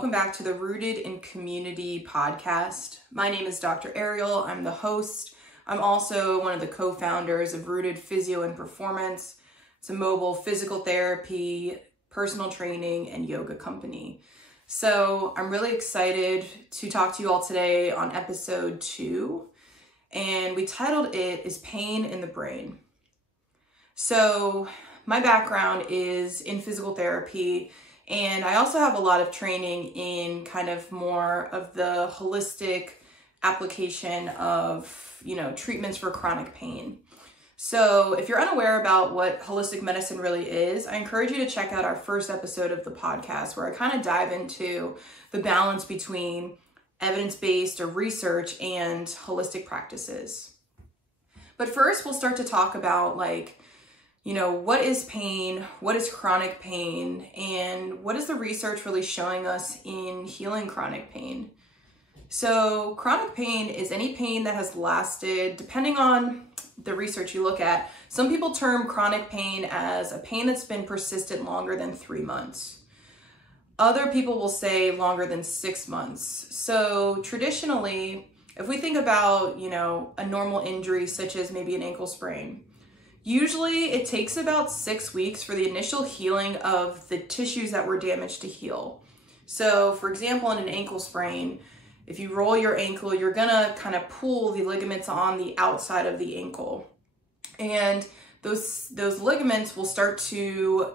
welcome back to the Rooted in Community podcast. My name is Dr. Ariel. I'm the host. I'm also one of the co-founders of Rooted Physio Performance. It's a mobile physical therapy, personal training, and yoga company. So I'm really excited to talk to you all today on episode 2, and we titled it "Is Pain in the Brain?" So my background is in physical therapy, and I also have a lot of training in kind of more of the holistic application of, treatments for chronic pain. So if you're unaware about what holistic medicine really is, I encourage you to check out our first episode of the podcast, where I kind of dive into the balance between evidence-based or research and holistic practices. But first, we'll start to talk about what is pain, what is chronic pain, and what is the research really showing us in healing chronic pain. So chronic pain is any pain that has lasted, depending on the research you look at. Some people term chronic pain as a pain that's been persistent longer than 3 months. Other people will say longer than 6 months. So traditionally, if we think about, a normal injury such as maybe an ankle sprain, usually it takes about 6 weeks for the initial healing of the tissues that were damaged to heal. So for example, in an ankle sprain, if you roll your ankle, you're gonna kind of pull the ligaments on the outside of the ankle. And those ligaments will start to,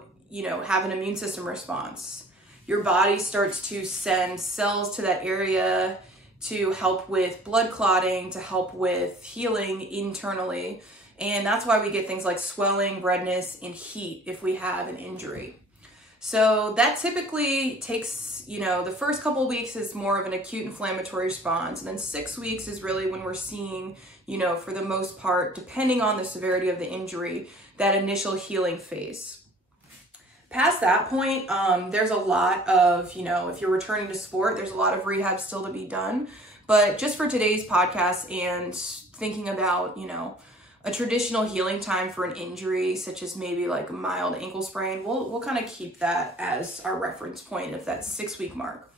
have an immune system response. Your body starts to send cells to that area to help with blood clotting, to help with healing internally. And that's why we get things like swelling, redness, and heat if we have an injury. So that typically takes, the first couple of weeks is more of an acute inflammatory response. And then 6 weeks is really when we're seeing, for the most part, depending on the severity of the injury, that initial healing phase. Past that point, there's a lot of, if you're returning to sport, there's a lot of rehab still to be done. But just for today's podcast and thinking about, a traditional healing time for an injury, such as maybe like a mild ankle sprain, we'll kind of keep that as our reference point of that 6-week mark.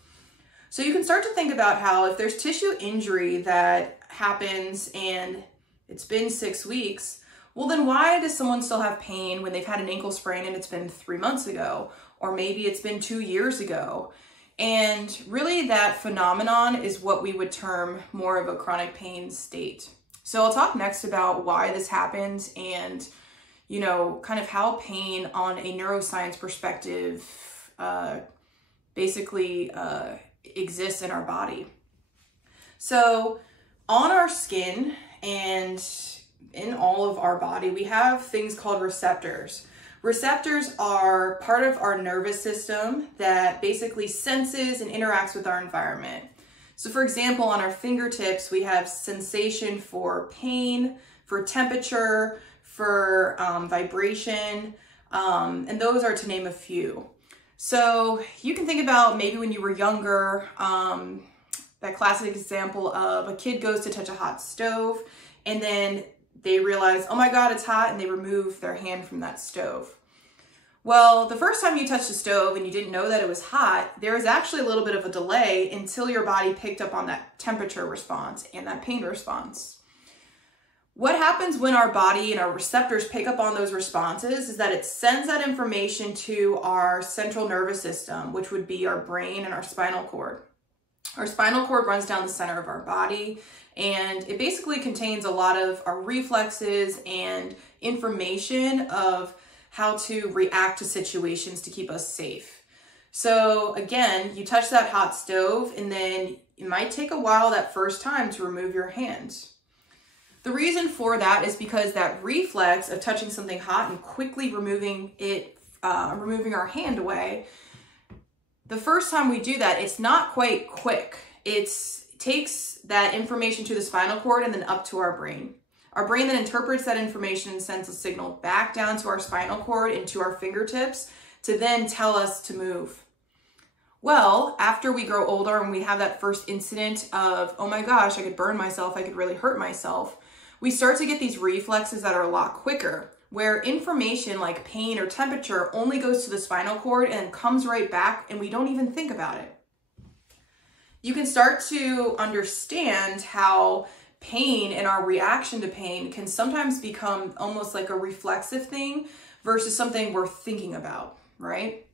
So you can start to think about how if there's tissue injury that happens and it's been 6 weeks, well then why does someone still have pain when they've had an ankle sprain and it's been 3 months ago, or maybe it's been 2 years ago? And really that phenomenon is what we would term more of a chronic pain state. So I'll talk next about why this happens and, kind of how pain on a neuroscience perspective basically exists in our body. So on our skin and in all of our body, we have things called receptors. Receptors are part of our nervous system that basically senses and interacts with our environment. So for example, on our fingertips, we have sensation for pain, for temperature, for vibration, and those are to name a few. So you can think about maybe when you were younger, that classic example of a kid goes to touch a hot stove and then they realize, oh my God, it's hot, and they remove their hand from that stove. Well, the first time you touched the stove and you didn't know that it was hot, there was actually a little bit of a delay until your body picked up on that temperature response and that pain response. What happens when our body and our receptors pick up on those responses is that it sends that information to our central nervous system, which would be our brain and our spinal cord. Our spinal cord runs down the center of our body, and it basically contains a lot of our reflexes and information of how to react to situations to keep us safe. So again, you touch that hot stove and then it might take a while that first time to remove your hands. The reason for that is because that reflex of touching something hot and quickly removing our hand away, the first time we do that, it's not quite quick. It takes that information to the spinal cord and then up to our brain. Our brain then interprets that information and sends a signal back down to our spinal cord and to our fingertips to then tell us to move. Well, after we grow older and we have that first incident of, oh my gosh, I could burn myself, I could really hurt myself, we start to get these reflexes that are a lot quicker, where information like pain or temperature only goes to the spinal cord and comes right back and we don't even think about it. you can start to understand how pain and our reaction to pain can sometimes become almost like a reflexive thing versus something we're thinking about, right?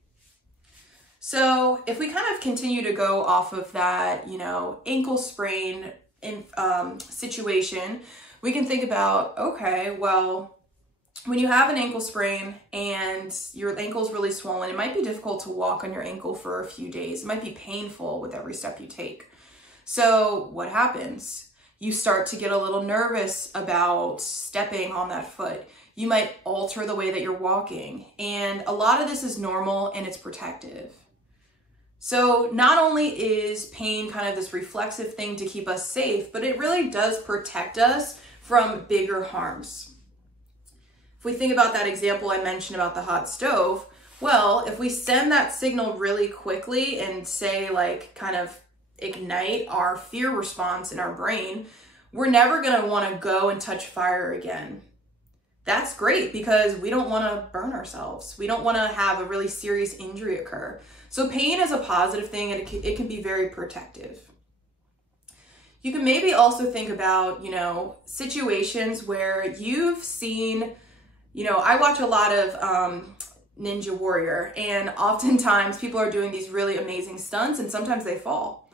So if we kind of continue to go off of that, ankle sprain situation, we can think about, okay, well, when you have an ankle sprain and your ankle's really swollen, it might be difficult to walk on your ankle for a few days. It might be painful with every step you take. So what happens? You start to get a little nervous about stepping on that foot. You might alter the way that you're walking. And a lot of this is normal and it's protective. So not only is pain kind of this reflexive thing to keep us safe, but it really does protect us from bigger harms. If we think about that example I mentioned about the hot stove, well, if we send that signal really quickly and say like kind of ignite our fear response in our brain, we're never going to want to go and touch fire again. That's great because we don't want to burn ourselves. We don't want to have a really serious injury occur. So pain is a positive thing and it can be very protective. You can maybe also think about, situations where you've seen, I watch a lot of Ninja Warrior, and oftentimes people are doing these really amazing stunts and sometimes they fall.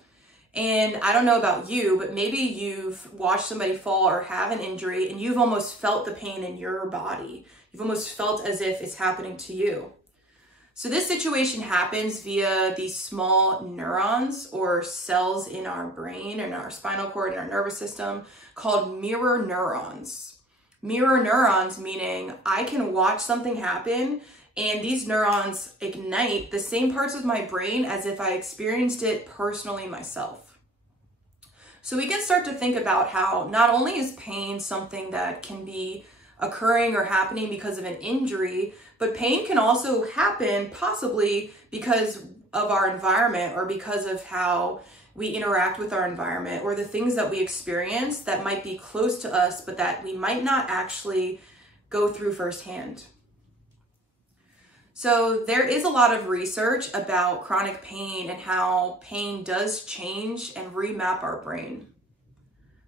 And I don't know about you, but maybe you've watched somebody fall or have an injury and you've almost felt the pain in your body. You've almost felt as if it's happening to you. So this situation happens via these small neurons or cells in our brain and our spinal cord and our nervous system called mirror neurons. Mirror neurons meaning I can watch something happen and these neurons ignite the same parts of my brain as if I experienced it personally myself. So we can start to think about how not only is pain something that can be occurring or happening because of an injury, but pain can also happen possibly because of our environment or because of how we interact with our environment or the things that we experience that might be close to us, but that we might not actually go through firsthand. So there is a lot of research about chronic pain and how pain does change and remap our brain.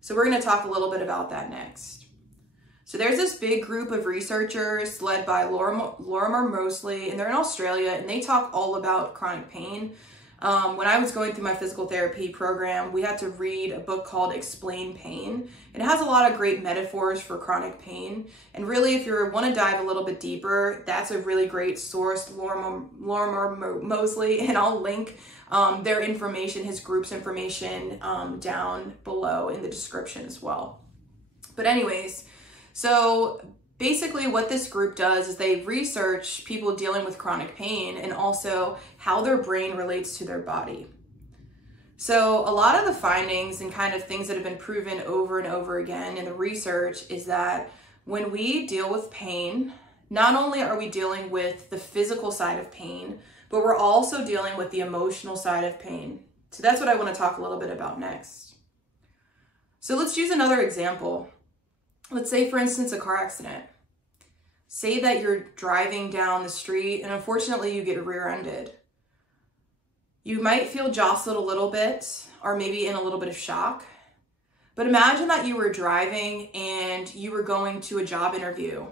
So we're going to talk a little bit about that next. So there's this big group of researchers led by Lorimer, Moseley, and they're in Australia, and they talk all about chronic pain. When I was going through my physical therapy program, we had to read a book called Explain Pain. It has a lot of great metaphors for chronic pain. And really, if you want to dive a little bit deeper, that's a really great source, Lorimer, Moseley, and I'll link their information, his group's information, down below in the description as well. But anyways, so basically what this group does is they research people dealing with chronic pain and also how their brain relates to their body. So a lot of the findings and kind of things that have been proven over and over again in the research is that when we deal with pain, not only are we dealing with the physical side of pain, but we're also dealing with the emotional side of pain. So that's what I want to talk a little bit about next. So let's use another example. Let's say, for instance, a car accident. Say that you're driving down the street and unfortunately you get rear-ended. You might feel jostled a little bit or maybe in a little bit of shock. But imagine that you were driving and you were going to a job interview.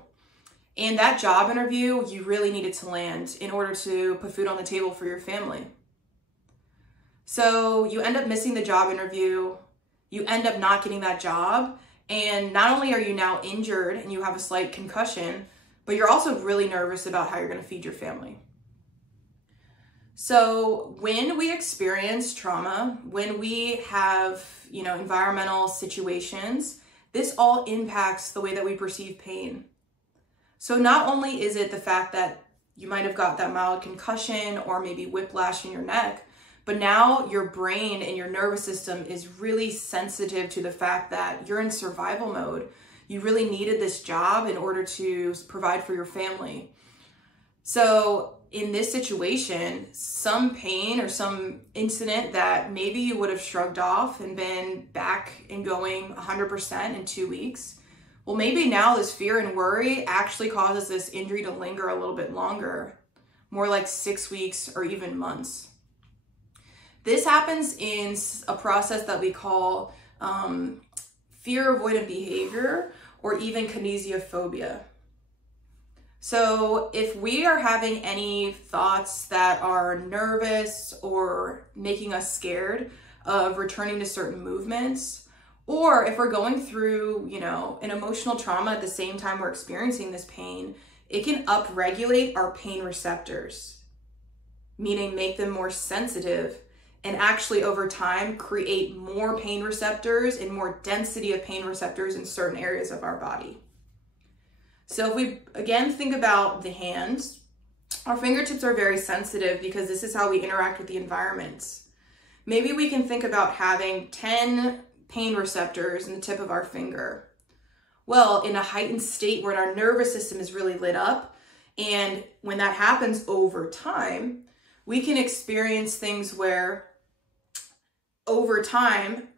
And that job interview, you really needed to land in order to put food on the table for your family. So you end up missing the job interview. You end up not getting that job. And not only are you now injured and you have a slight concussion, but you're also really nervous about how you're going to feed your family. So when we experience trauma, when we have, environmental situations, this all impacts the way that we perceive pain. So not only is it the fact that you might have got that mild concussion or maybe whiplash in your neck, but now your brain and your nervous system is really sensitive to the fact that you're in survival mode. You really needed this job in order to provide for your family. So in this situation, some pain or some incident that maybe you would have shrugged off and been back and going 100% in 2 weeks, well, maybe now this fear and worry actually causes this injury to linger a little bit longer, more like 6 weeks or even months. This happens in a process that we call fear avoidant behavior, or even kinesiophobia. So if we are having any thoughts that are nervous or making us scared of returning to certain movements, or if we're going through, an emotional trauma at the same time we're experiencing this pain, it can upregulate our pain receptors, meaning make them more sensitive, and actually over time create more pain receptors and more density of pain receptors in certain areas of our body. So if we again think about the hands, our fingertips are very sensitive because this is how we interact with the environment. Maybe we can think about having 10 pain receptors in the tip of our finger. Well, in a heightened state where our nervous system is really lit up, and when that happens over time, we can experience things where over time,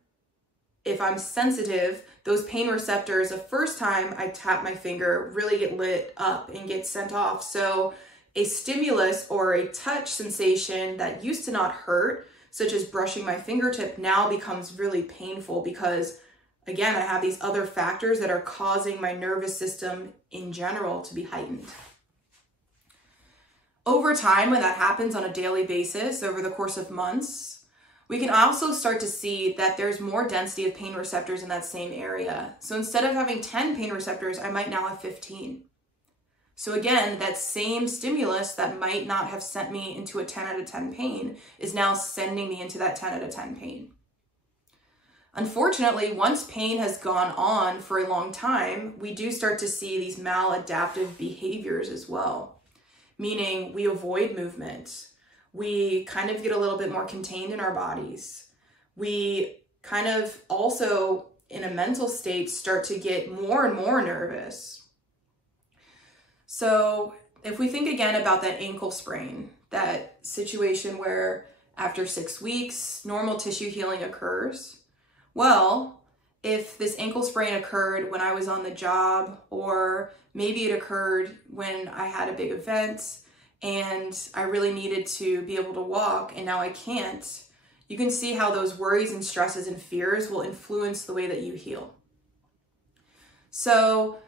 if I'm sensitive, those pain receptors, the first time I tap my finger, really get lit up and get sent off. So a stimulus or a touch sensation that used to not hurt, such as brushing my fingertip, now becomes really painful because, again, I have these other factors that are causing my nervous system in general to be heightened. Over time, when that happens on a daily basis over the course of months, we can also start to see that there's more density of pain receptors in that same area. So instead of having 10 pain receptors, I might now have 15. So again, that same stimulus that might not have sent me into a 10 out of 10 pain is now sending me into that 10 out of 10 pain. Unfortunately, once pain has gone on for a long time, we do start to see these maladaptive behaviors as well, meaning we avoid movement. We kind of get a little bit more contained in our bodies. We kind of also, in a mental state, start to get more and more nervous. So if we think again about that ankle sprain, that situation where after 6 weeks, normal tissue healing occurs. Well, if this ankle sprain occurred when I was on the job, or maybe it occurred when I had a big event, and I really needed to be able to walk and now I can't, you can see how those worries and stresses and fears will influence the way that you heal. So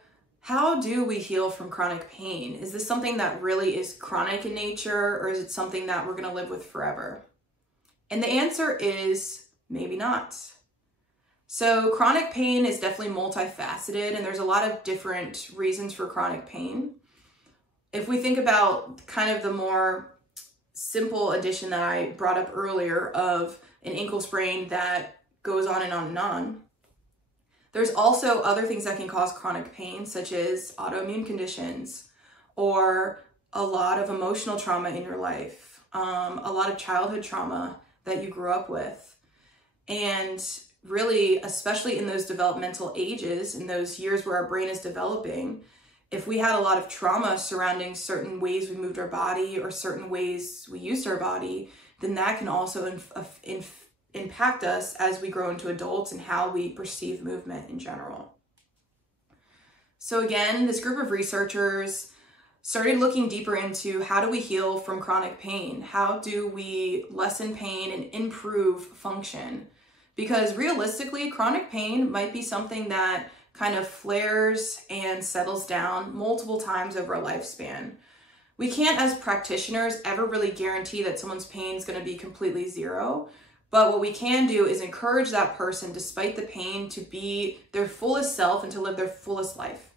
how do we heal from chronic pain? Is this something that really is chronic in nature, or is it something that we're going to live with forever? And the answer is maybe not. So chronic pain is definitely multifaceted, and there's a lot of different reasons for chronic pain. If we think about kind of the more simple addition that I brought up earlier of an ankle sprain that goes on and on and on, there's also other things that can cause chronic pain, such as autoimmune conditions or a lot of emotional trauma in your life, a lot of childhood trauma that you grew up with. And really, especially in those developmental ages, in those years where our brain is developing, if we had a lot of trauma surrounding certain ways we moved our body or certain ways we used our body, then that can also impact us as we grow into adults and how we perceive movement in general. So again, this group of researchers started looking deeper into how do we heal from chronic pain? How do we lessen pain and improve function? Because realistically, chronic pain might be something that kind of flares and settles down multiple times over a lifespan. We can't, as practitioners, ever really guarantee that someone's pain is going to be completely zero. But what we can do is encourage that person, despite the pain, to be their fullest self and to live their fullest life.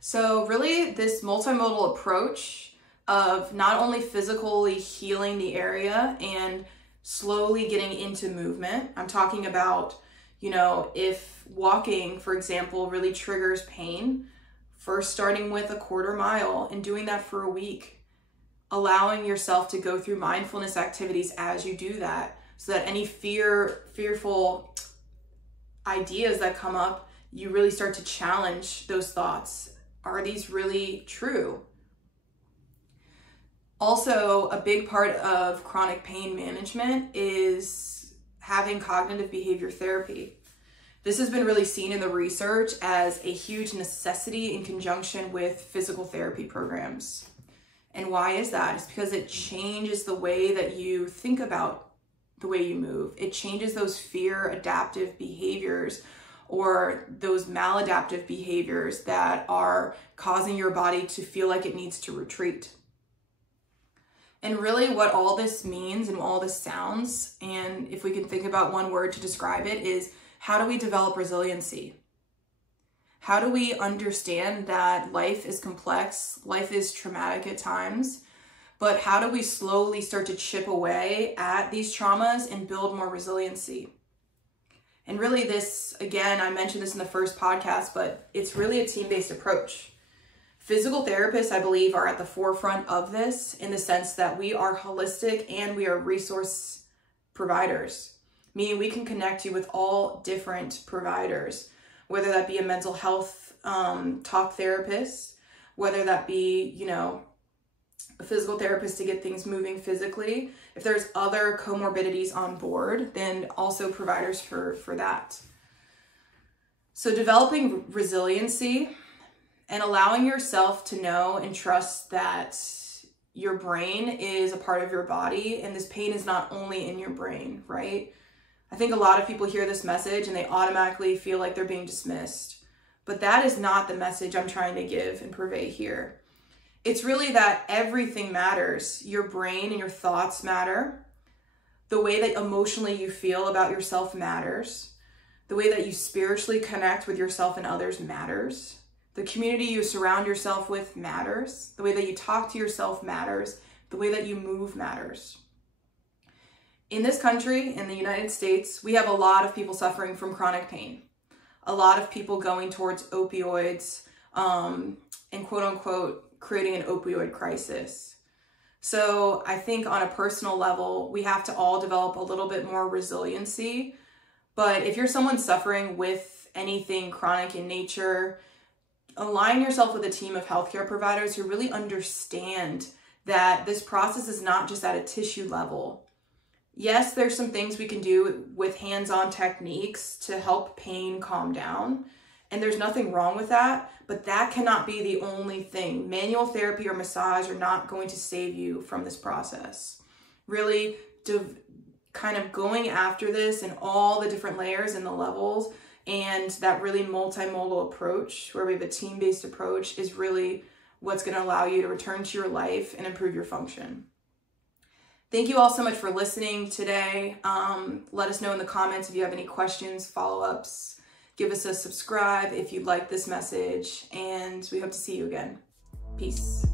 So really, this multimodal approach of not only physically healing the area and slowly getting into movement, I'm talking about, if walking, for example, really triggers pain, first starting with a quarter mile and doing that for a week, allowing yourself to go through mindfulness activities as you do that, so that any fearful ideas that come up, you really start to challenge those thoughts. Are these really true? Also, a big part of chronic pain management is having cognitive behavior therapy. This has been really seen in the research as a huge necessity in conjunction with physical therapy programs. And why is that? It's because it changes the way that you think about the way you move. It changes those fear adaptive behaviors or those maladaptive behaviors that are causing your body to feel like it needs to retreat. And really what all this means and all this sounds, and if we can think about one word to describe it, is how do we develop resiliency? How do we understand that life is complex, life is traumatic at times, but how do we slowly start to chip away at these traumas and build more resiliency? And really this, again, I mentioned this in the first podcast, but it's really a team-based approach. Physical therapists, I believe, are at the forefront of this in the sense that we are holistic and we are resource providers, meaning we can connect you with all different providers, whether that be a mental health talk therapist, whether that be, a physical therapist to get things moving physically. If there's other comorbidities on board, then also providers for that. So developing resiliency and allowing yourself to know and trust that your brain is a part of your body and this pain is not only in your brain, right? I think a lot of people hear this message and they automatically feel like they're being dismissed. But that is not the message I'm trying to give and purvey here. It's really that everything matters. Your brain and your thoughts matter. The way that emotionally you feel about yourself matters. The way that you spiritually connect with yourself and others matters. The community you surround yourself with matters. The way that you talk to yourself matters. The way that you move matters. In this country, in the United States, we have a lot of people suffering from chronic pain. A lot of people going towards opioids and quote unquote creating an opioid crisis. So I think on a personal level, we have to all develop a little bit more resiliency. But if you're someone suffering with anything chronic in nature, align yourself with a team of healthcare providers who really understand that this process is not just at a tissue level. Yes, there's some things we can do with hands-on techniques to help pain calm down, and there's nothing wrong with that, but that cannot be the only thing. Manual therapy or massage are not going to save you from this process. Really kind of going after this in all the different layers and the levels, and that really multimodal approach where we have a team-based approach is really what's going to allow you to return to your life and improve your function. Thank you all so much for listening today. Let us know in the comments if you have any questions, follow-ups. Give us a subscribe if you like this message, and we hope to see you again. Peace.